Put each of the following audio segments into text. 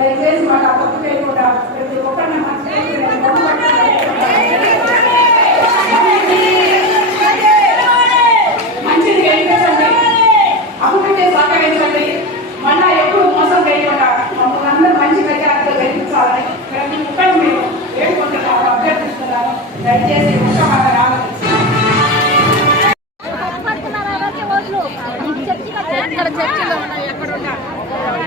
దయచేసి మాట అప్పటి లేకుండా ప్రతి మంచిది గెలిపించండి. మంచి దగ్గరతో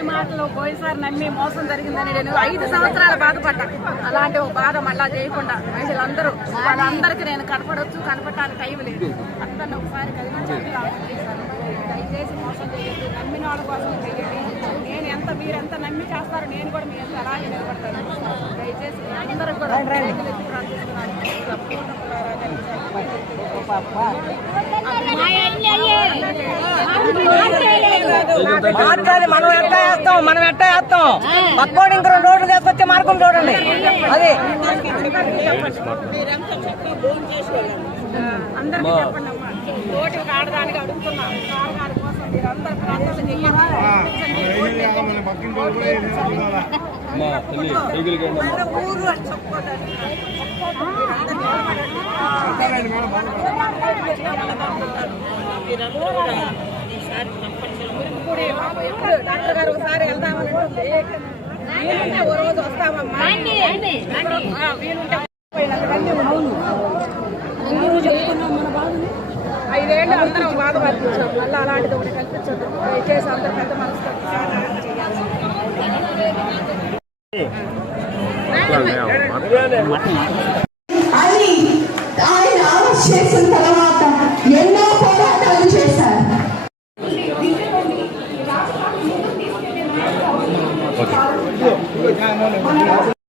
మాయ మాటలో పోయిసారి నమ్మి మోసం జరిగిందని నేను ఐదు సంవత్సరాలు బాధపడ్డా. అలాంటి ఒక బాధ మళ్ళా చేయకుండా మహిళలందరూ వాళ్ళందరికీ నేను కనపడవచ్చు కనపడటానికి టైం లేదు. అందరిని ఒకసారి దయచేసి మోసం చేయండి నమ్మిన వాళ్ళ కోసం చేయండి నేను ఎంత మీరు ఎంత నమ్మి చేస్తారో నేను కూడా మీ ఎంత అలాగే నిలబడతాను. దయచేసి అందరూ కూడా ప్రార్థిస్తున్నాను. మాట్లాడి మనం ఎట్టా వేస్తాం మనం ఎట్టా వేస్తాం పక్కోడు ఇంక రెండు రోడ్లు తీసుకొచ్చి మార్గం చూడండి. అది. అందరికీ చెప్పండి. అమ్మా ఎప్పుడు డాక్టర్ గారు ఒకసారి వెళ్దామని ఉంటుంది. వీలుంటే ఓ రోజు వస్తామమ్మా. ఆ, వీలుంటే ఐదేళ్ళు అందరం బాధపడుతున్నాం మళ్ళీ అలాంటిది ఒకటి కల్పించదు దయచేసి అందరూ పెద్ద మనసుతో అని 嗯好的好的